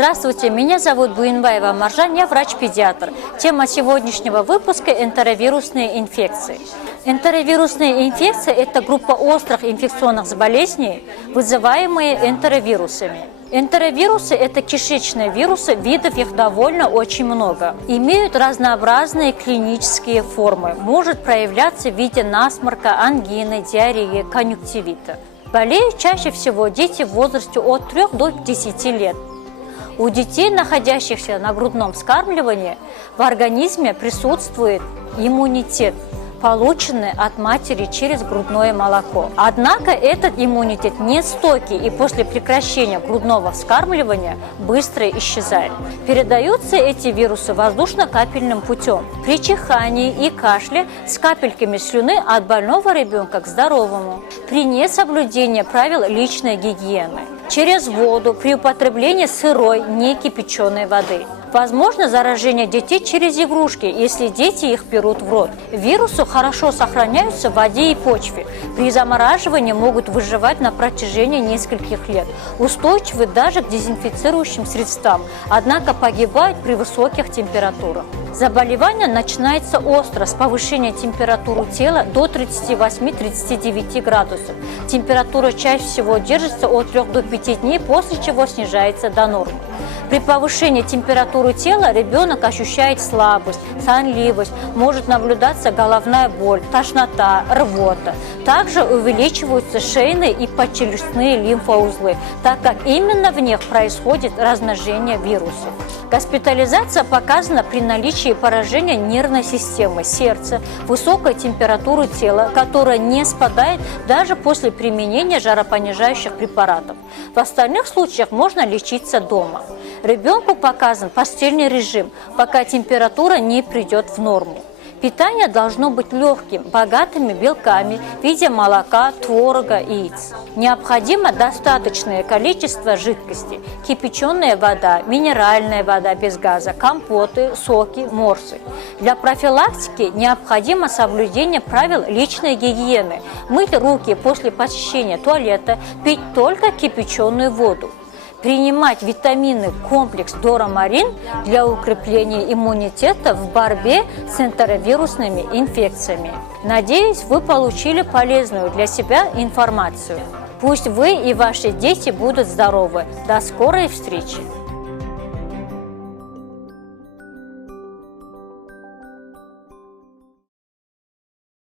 Здравствуйте, меня зовут Буинбаева Маржан, я врач-педиатр. Тема сегодняшнего выпуска – энтеровирусные инфекции. Энтеровирусные инфекции – это группа острых инфекционных заболеваний, вызываемые энтеровирусами. Энтеровирусы – это кишечные вирусы, видов их довольно очень много. Имеют разнообразные клинические формы, может проявляться в виде насморка, ангины, диареи, конъюнктивита. Болеют чаще всего дети в возрасте от 3 до 10 лет. У детей, находящихся на грудном вскармливании, в организме присутствует иммунитет, полученный от матери через грудное молоко. Однако этот иммунитет не стойкий и после прекращения грудного вскармливания быстро исчезает. Передаются эти вирусы воздушно-капельным путем при чихании и кашле с капельками слюны от больного ребенка к здоровому, при несоблюдении правил личной гигиены, через воду при употреблении сырой, не кипяченой воды. Возможно заражение детей через игрушки, если дети их берут в рот. Вирусы хорошо сохраняются в воде и почве. При замораживании могут выживать на протяжении нескольких лет. Устойчивы даже к дезинфицирующим средствам, однако погибают при высоких температурах. Заболевание начинается остро, с повышения температуры тела до 38-39 градусов. Температура чаще всего держится от 3 до 5 дней, после чего снижается до нормы. При повышении температуры тела ребенок ощущает слабость, сонливость, может наблюдаться головная боль, тошнота, рвота. Также увеличиваются шейные и подчелюстные лимфоузлы, так как именно в них происходит размножение вирусов. Госпитализация показана при наличии поражения нервной системы, сердца, высокой температуры тела, которая не спадает даже после применения жаропонижающих препаратов. В остальных случаях можно лечиться дома. Ребенку показан постельный режим, пока температура не придет в норму. Питание должно быть легким, богатыми белками в виде молока, творога и яиц. Необходимо достаточное количество жидкости: кипяченая вода, минеральная вода без газа, компоты, соки, морсы. Для профилактики необходимо соблюдение правил личной гигиены: мыть руки после посещения туалета, пить только кипяченую воду. Принимать витаминный комплекс Дорамарин для укрепления иммунитета в борьбе с энтеровирусными инфекциями. Надеюсь, вы получили полезную для себя информацию. Пусть вы и ваши дети будут здоровы. До скорой встречи!